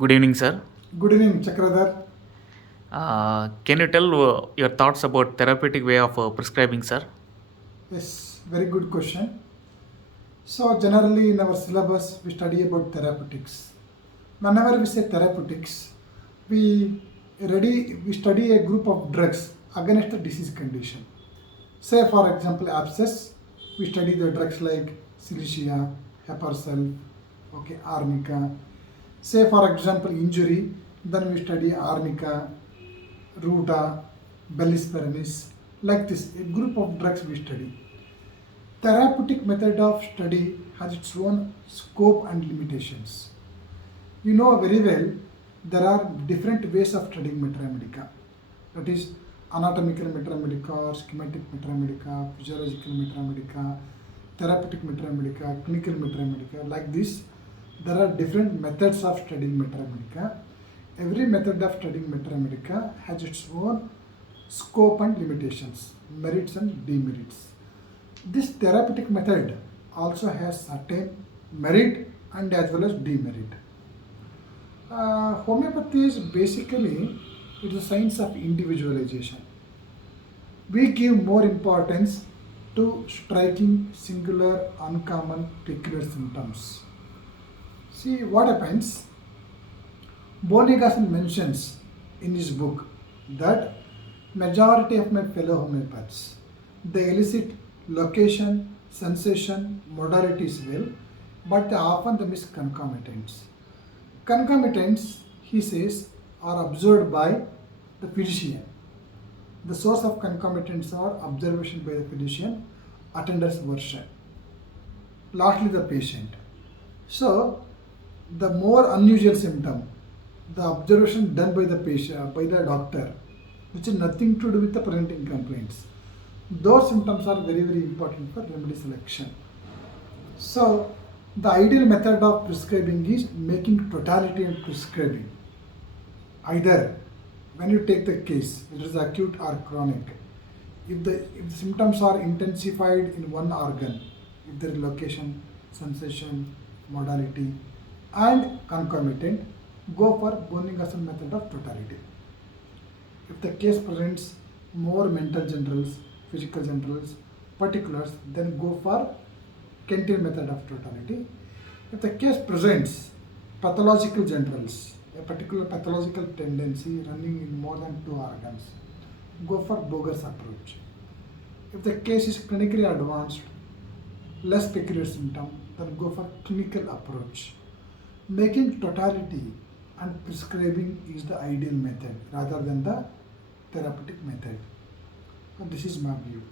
Good evening, sir. Good evening, Chakradhar. Can you tell your thoughts about therapeutic way of prescribing, sir? Yes, very good question. So, generally in our syllabus, we study about therapeutics. Whenever we say therapeutics, we we study a group of drugs against a disease condition. Say, for example, abscess, we study the drugs like Cilicia, Heparcel, okay, Arnica. Say, for example, injury, then we study Arnica, Ruta, Bellis perennis, like this, a group of drugs we study. Therapeutic method of study has its own scope and limitations. You know very well there are different ways of studying Materia Medica. That is anatomical Materia Medica or schematic Materia Medica, physiological Materia Medica, therapeutic Materia Medica, clinical Materia Medica. Like this, there are different methods of studying Materia Medica. Every method of studying Materia Medica has its own scope and limitations, merits and demerits. This therapeutic method also has certain merit and as well as demerit. Homeopathy is basically it is a science of individualization. We give more importance to striking singular, uncommon, peculiar symptoms. See what happens. Bonigason mentions in his book that majority of my fellow homeopaths they elicit location, sensation, modalities well, but they often they miss concomitants. Concomitants, he says, are observed by the physician. The source of concomitants are observation by the physician, attendance version. Lastly, the patient. So, the more unusual symptom, the observation done by the patient, by the doctor, which has nothing to do with the presenting complaints. Those symptoms are very, very important for remedy selection. So, the ideal method of prescribing is making totality and prescribing. Either when you take the case, whether it is acute or chronic, if the symptoms are intensified in one organ, if there is location, sensation, modality, and concomitant, go for Boningason method of totality. If the case presents more mental generals, physical generals, particulars, then go for Kentian method of totality. If the case presents pathological generals, a particular pathological tendency running in more than two organs, go for Boger's approach. If the case is clinically advanced, less peculiar symptom, then go for clinical approach. Making totality and prescribing is the ideal method rather than the therapeutic method. So this is my view.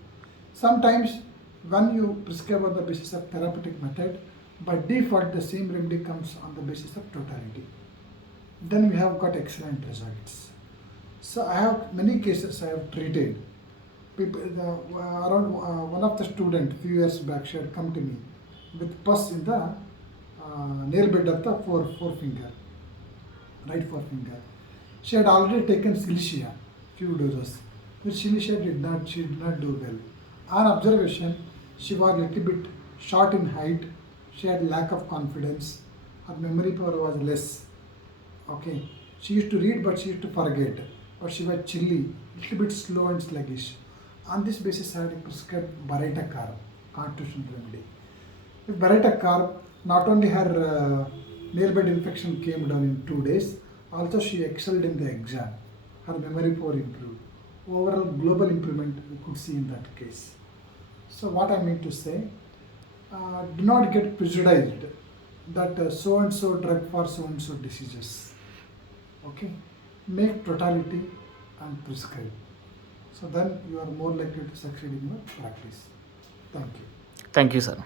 Sometimes when you prescribe on the basis of therapeutic method, by default the same remedy comes on the basis of totality. Then we have got excellent results. So I have many cases I have treated. People, around one of the student few years back, she had come to me with pus in the nail bed of the forefinger, right forefinger. She had already taken Cilicia, few doses. But Cilicia she did not do well. On observation, she was little bit short in height. She had lack of confidence. Her memory power was less. Okay, she used to read, but she used to forget. But she was chilly, little bit slow and sluggish. On this basis, I had prescribed Barita carb, constitutional remedy. With Barita carb, not only her nail bed infection came down in 2 days, also she excelled in the exam. Her memory power improved. Overall global improvement we could see in that case. So what I mean to say, do not get prejudiced that so and so drug for so and so diseases. Okay, make totality and prescribe. So then you are more likely to succeed in your practice. Thank you. Thank you, sir.